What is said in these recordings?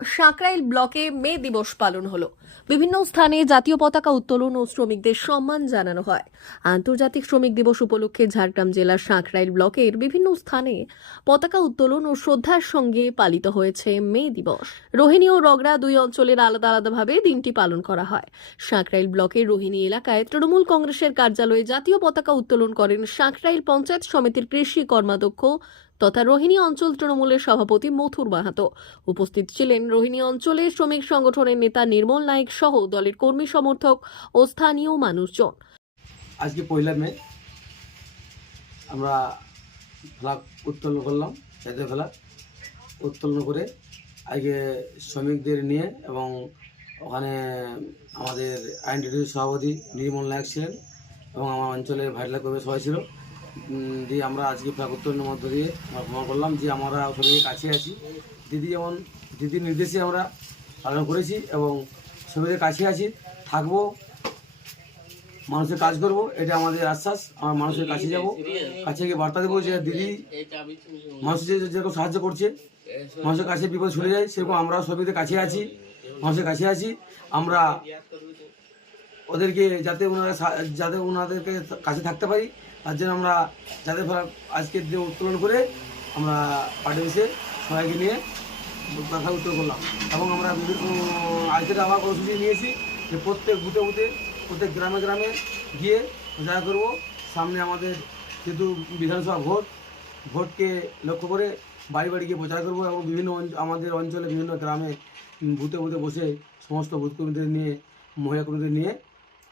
সাঁকরাইল ব্লকে মে দিবস পালন হলো। বিভিন্ন স্থানে জাতীয় পতাকা উত্তোলন ও শ্রমিকদের সম্মান জানানো হয়। আন্তর্জাতিক শ্রমিক দিবস উপলক্ষে ঝাড়গ্রাম জেলার সাঁকরাইল ব্লকের বিভিন্ন স্থানে পতাকা উত্তোলন ও শ্রদ্ধার সঙ্গে পালিত হয়েছে মে দিবস। রোহিণী ও রগড়া দুই অঞ্চলের আলাদা আলাদাভাবে দিনটি পালন করা হয়। সাঁকরাইল ব্লকের রোহিণী এলাকায় তৃণমূল কংগ্রেসের কার্যালয়ে জাতীয় পতাকা উত্তোলন করেন সাঁকরাইল পঞ্চায়েত সমিতির কৃষি কর্মাধ্যক্ষ তথা রোহিণী অঞ্চল তৃণমূলের সভাপতি মথুর মাহাতো। উপস্থিত ছিলেন রোহিণী অঞ্চলের শ্রমিক সংগঠনের নেতা নির্মল নাইক সহ দলের কর্মী সমর্থক ও স্থানীয় মানুষজন। আজকে পয়লা মে, আমরা ফ্লাগ উত্তোলন করলাম, জাতীয় ফ্লাগ উত্তোলন করে আজকে শ্রমিকদের নিয়ে এবং ওখানে আমাদের আইনটিটির সভাপতি নির্মল নায়ক ছিলেন এবং আমার অঞ্চলের ভাইলা কর্মী সবাই ছিল। দিয়ে আমরা আজকে ফ্লাগ মধ্য দিয়ে আমরা করলাম, যে আমরা সবাই কাছে আছি। দিদি যেমন, দিদির নির্দেশে আমরা পালন করেছি এবং শ্রমিকদের কাছে আছি। থাকব, মানুষের কাজ করব, এটা আমাদের আশ্বাস, আমরা মানুষের কাছে যাব। কাছে গিয়ে বার্তা দেবো যে দিদি মানুষ যে যেরকম সাহায্য করছে, মানুষের কাছে বিপদ ছুটে যায়, সেরকম আমরাও শ্রমিকদের কাছে আছি, মানুষের কাছে আছি। আমরা ওদেরকে যাতে ওনারা যাতে ওনাদেরকে কাছে থাকতে পারি, তার জন্য আমরা যাতে আজকের দিন উত্তোলন করে আমরা পার্টি অফিসে সবাইকে নিয়ে কথা উত্তর করলাম। এবং আমরা আজকের আবার কর্মসূচি নিয়েছি যে প্রত্যেক বুথে বুথে, প্রত্যেক গ্রামে গ্রামে গিয়ে প্রচার করব। সামনে আমাদের যেহেতু বিধানসভা ভোট, ভোটকে লক্ষ্য করে বাড়ি বাড়ি গিয়ে প্রচার করব এবং বিভিন্ন আমাদের অঞ্চলে বিভিন্ন গ্রামে বুথে বুথে বসে সমস্ত বুথ কর্মীদের নিয়ে, মহিলা কর্মীদের নিয়ে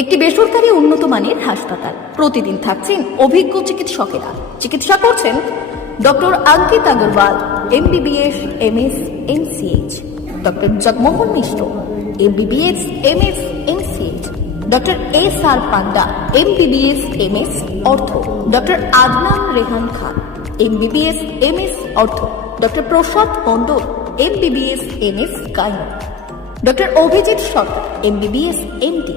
একটি বেসরকারি উন্নত মানের হাসপাতাল। প্রতিদিন থাকছেন অভিজ্ঞ চিকিৎসকেরা। চিকিৎসা করছেন doctor Ankit Agarwal, MBBS, MS MCh doctor Jagmohan Mishra, MBBS, MS MCh doctor S R Panda, MBBS, MS, ortho. Doctor Adnan Rehan Khan, MBBS, MS, ortho. Doctor Prasad Mondal, MBBS, MS gynae doctor Abhijit Sarkar, MBBS, MD.